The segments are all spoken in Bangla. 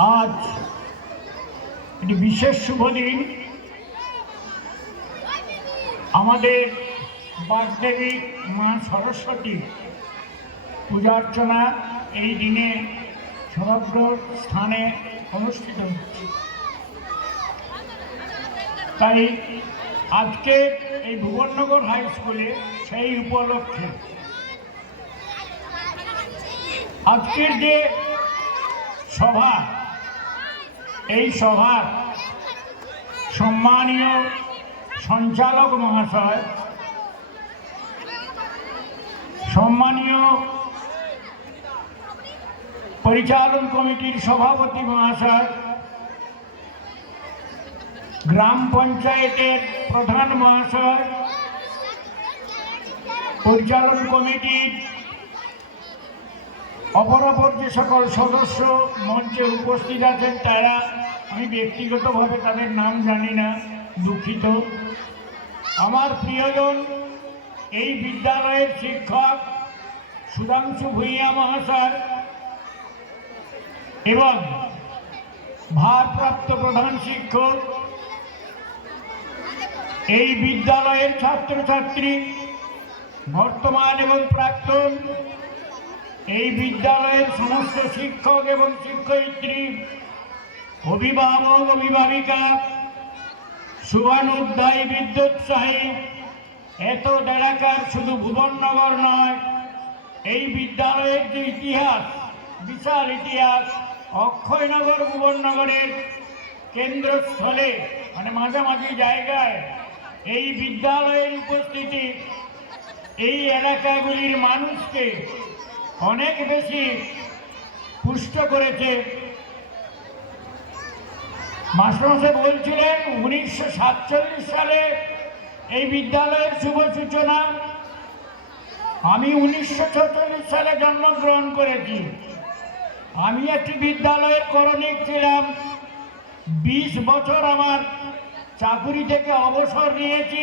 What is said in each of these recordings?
আজ একটি বিশেষ শুভ দিন। আমাদের বাগদেবী মা সরস্বতী পূজা অর্চনা এই দিনে সমগ্র স্থানে অনুষ্ঠিত হচ্ছে। তাই আজকে এই ভুবননগর হাই স্কুলে সেই উপলক্ষে আজকের যে সভা, এই সভার সম্মানীয় সঞ্চালক মহাশয়, সম্মানীয় পরিচালন কমিটির সভাপতি মহাশয়, গ্রাম পঞ্চায়েতের প্রধান মহাশয়, পরিচালন কমিটির অপর যে সকল সদস্য মঞ্চে উপস্থিত আছেন, তারা আমি ব্যক্তিগতভাবে তাদের নাম জানি না, দুঃখিত। আমার প্রিয়জন এই বিদ্যালয়ের শিক্ষক সুধাংশু ভূঁইয়া মহাশয় এবং ভারপ্রাপ্ত প্রধান শিক্ষক, এই বিদ্যালয়ের ছাত্রছাত্রী বর্তমান এবং প্রাক্তন, এই বিদ্যালয়ের সমস্ত শিক্ষক এবং শিক্ষয়িত্রী, অভিভাবক অভিভাবিকা, শুভানুধ্যায়ী বিদ্যোৎসাহী, এত এলাকার শুধু ভুবননগর নয়, এই বিদ্যালয়ের যে ইতিহাস, বিশাল ইতিহাস, অক্ষয়নগর ভুবননগরের কেন্দ্রস্থলে মানে মাঝামাঝি জায়গায় এই বিদ্যালয়ের উপস্থিতি এই এলাকাগুলির মানুষকে অনেক বেশি পুষ্ট করেছে। মাস্টারমশাই বলছিলেন 1947 সালে এই বিদ্যালয়ের শুভ সূচনা। আমি 1946 সালে জন্মগ্রহণ করেছি। আমি একটি বিদ্যালয়ের করণিক ছিলাম। 20 বছর আমার চাকুরি থেকে অবসর নিয়েছি।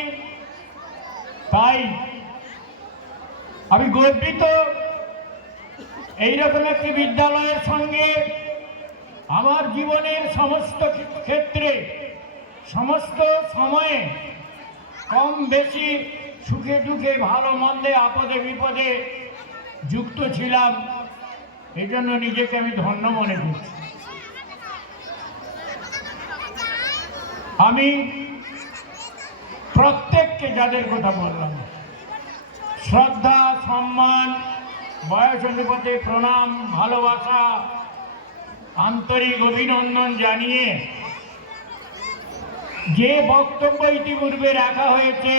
তাই আমি গর্বিত এইরকম একটি বিদ্যালয়ের সঙ্গে আমার জীবনের সমস্ত ক্ষেত্রে, সমস্ত সময়ে, কম বেশি, সুখে দুঃখে, ভালো মন্দে, আপদে বিপদে যুক্ত ছিলাম। এই জন্য নিজেকে আমি ধন্য মনে করছি। আমি প্রত্যেককে, যাদের কথা বললাম, শ্রদ্ধা, সম্মান, বয়স অনুপাতে প্রণাম, ভালোবাসা, আন্তরিক অভিনন্দন জানিয়ে যে বক্তব্য ইতিপূর্বে রাখা হয়েছে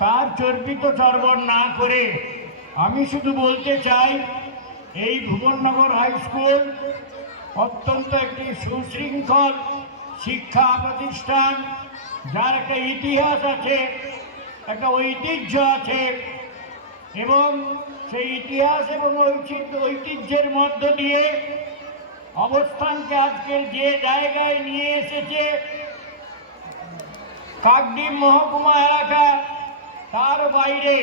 তার চর্বিত চর্বণ না করে আমি শুধু বলতে চাই, এই ভুবননগর হাই স্কুল অত্যন্ত একটি সুশৃঙ্খল শিক্ষা প্রতিষ্ঠান, যার একটা ইতিহাস আছে, একটা ঐতিহ্য আছে, এবং সেই ইতিহাস এবং ঐতিহ্যের মধ্য দিয়ে অবস্থানকে আজকের যে জায়গায় নিয়ে এসেছে, কাকদ্বীপ মহকুমা এলাকা, তার বাইরে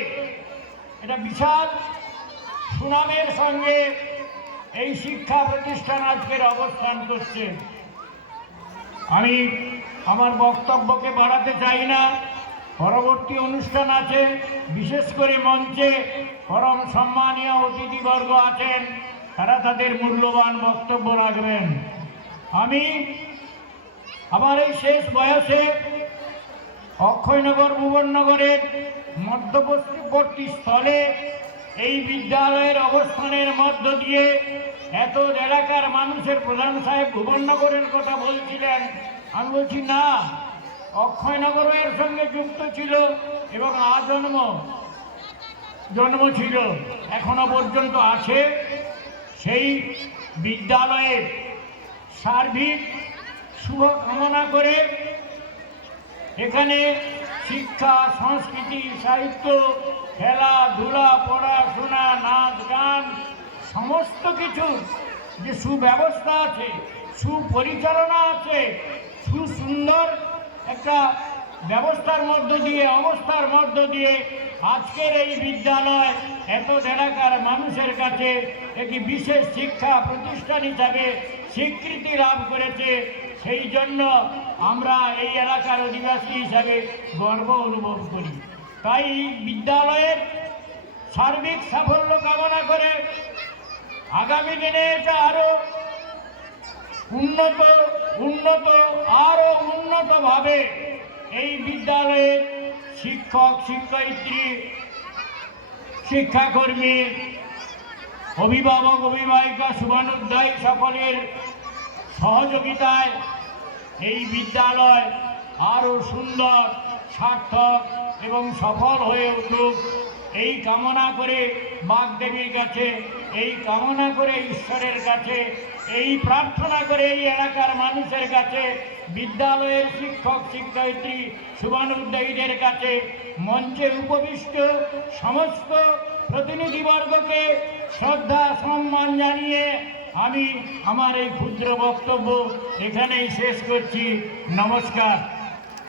এটা বিশাল সুনামের সঙ্গে এই শিক্ষা প্রতিষ্ঠান আজকের অবস্থান করছে। আমি আমার বক্তব্যকে বাড়াতে চাই না। পরবর্তী অনুষ্ঠান আছে, বিশেষ করে মঞ্চে পরম সম্মানীয় অতিথিবর্গ আছেন, তারা তাদের মূল্যবান বক্তব্য রাখবেন। আমি আমার এই শেষ বয়সে অক্ষয়নগর ভুবননগরের মধ্যবর্তী স্থলে এই বিদ্যালয়ের অবস্থানের মধ্য দিয়ে এত এলাকার মানুষের প্রধান সাহেব ভুবননগরের কথা বলছিলেন। আমি বলছি না, অক্ষয়নগর এর সঙ্গে যুক্ত ছিল এবং জন্ম ছিল, এখনো পর্যন্ত আছে। সেই বিদ্যালয়ের সার্বিক শুভ কামনা করে এখানে শিক্ষা, সংস্কৃতি, সাহিত্য, খেলাধুলা, পড়াশোনা, নাচ গান, সমস্ত কিছু যে সুব্যবস্থা আছে, সুপরিচালনা আছে, সুন্দর একটা ব্যবস্থার মধ্য দিয়ে, অবস্থার মধ্য দিয়ে আজকের এই বিদ্যালয় এত এলাকার মানুষের কাছে একটি বিশেষ শিক্ষা প্রতিষ্ঠান হিসাবে স্বীকৃতি লাভ করেছে। সেই জন্য আমরা এই এলাকার অধিবাসী হিসাবে গর্ব অনুভব করি। তাই বিদ্যালয়ের সার্বিক সাফল্য কামনা করে আগামী দিনে এটা আরো উন্নতভাবে এই বিদ্যালয়ের শিক্ষক শিক্ষয়িত্রী শিক্ষাকর্মী অভিভাবক অভিভাবিকা শুভানুধ্যায়ী সকলের সহযোগিতায় এই বিদ্যালয় আরো সুন্দর সার্থক এবং সফল হয়ে উঠুক এই কামনা করে বাগদেবীর কাছে, এই কামনা করে ঈশ্বরের কাছে, এই প্রার্থনা করে এই এলাকার মানুষের কাছে, বিদ্যালয়ের শিক্ষক শিক্ষয়িত্রী শুভানুধ্যায়ীদের কাছে, মঞ্চে উপবিষ্ট সমস্ত প্রতিনিধিবর্গকে শ্রদ্ধা সম্মান জানিয়ে আমি আমার এই ক্ষুদ্র বক্তব্য এখানেই শেষ করছি। নমস্কার।